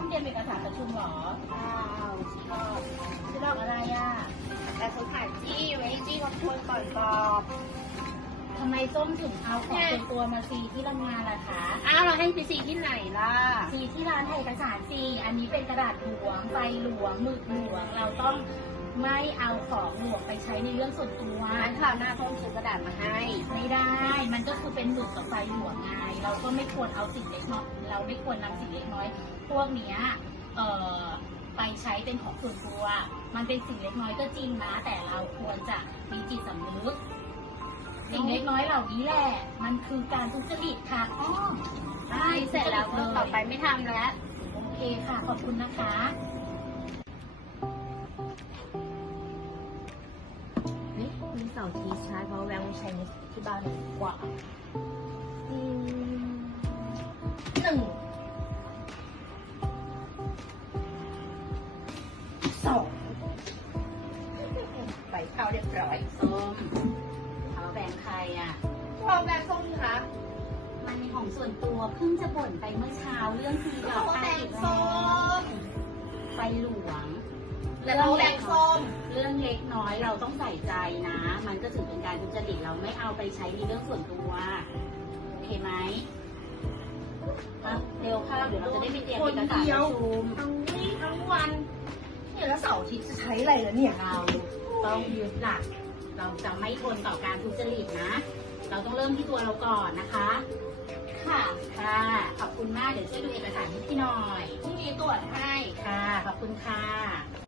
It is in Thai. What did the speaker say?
มเตรียมเอกสารประชุมเหรออ้าวชอบจะบอกอะไรอะ แต่สถานที่ไว้ให้จี้มาคุยก่อนสอบทำไมส้มถึงเอาของเป็นตัวมาซีที่ทำงานล่ะคะ อ้าวเราให้พีซีที่ไหนล่ะ ซีที่ร้านถ่ายเอกสารซี อันนี้เป็นกระดาษหลวงไฟหลวงหมึกหลวง เราต้อง ไม่เอาของหลวงไปใช้ในเรื่องส่วนตัวร้านข่าวหน้าต้องซื้อกระดาษมาให้ ไม่ได้ มันก็คือเป็นหมึกกับไฟหลวงไง เราก็ไม่ควรเอาสิ่งเล็กน้อย เราไม่ควรนำสิ่งเล็กน้อย พวกเนี้ยเอ่อไปใช้เป็นของส่วนตัว มันเป็นสิ่งเล็กน้อยก็จริงนะ แต่เราควรจะมีจิตสำนึก สิ่งเล็กน้อยเหล่านี้แหละ มันคือการทุจริตค่ะอ้อใช่เสร็จแล้วก็ต่อไปไม่ทำแล้ว โอเคค่ะ ขอบคุณนะคะาร์อาทีใช้เพราะแววใช้ที่บ้านดีกว่าอืมหนึ่งสองไปเข้าเรียบร้อยส้มเอาแบ่งใครอะพอแบงส้มคะมันมีของส่วนตัวเพิ่งจะบ่นไปเมื่อเช้าเรื่องทีเขากับแบข้าวงอีกส้แล้วมไฟหลวง แล้วเราแบงส้ม เรื่องเล็กน้อยเราต้องใส่ใจนะมันก็ ถือเป็นการทุจริตเราไม่เอาไปใช้ในเรื่องส่วนตัวโอเคไหมอะเร็วเข้าเดี๋ยวเราจะได้ไปเตรียมเอกสารประชุมทั้งวี่ทั้งวันเนี่ยแล้วเสาร์อาทิตย์จะใช้อะไรแล้วเนี่ยเราต้องยึดหลัก เราจะไม่ทนต่อการทุจริตนะ เราต้องเริ่มที่ตัวเราก่อนนะคะ ค่ะค่ะขอบคุณมากเดี๋ยวช่วยดูเอกสารให้พี่หน่อยพรุ่งนี้ตรวจให้ค่ะ ขอบคุณค่ะ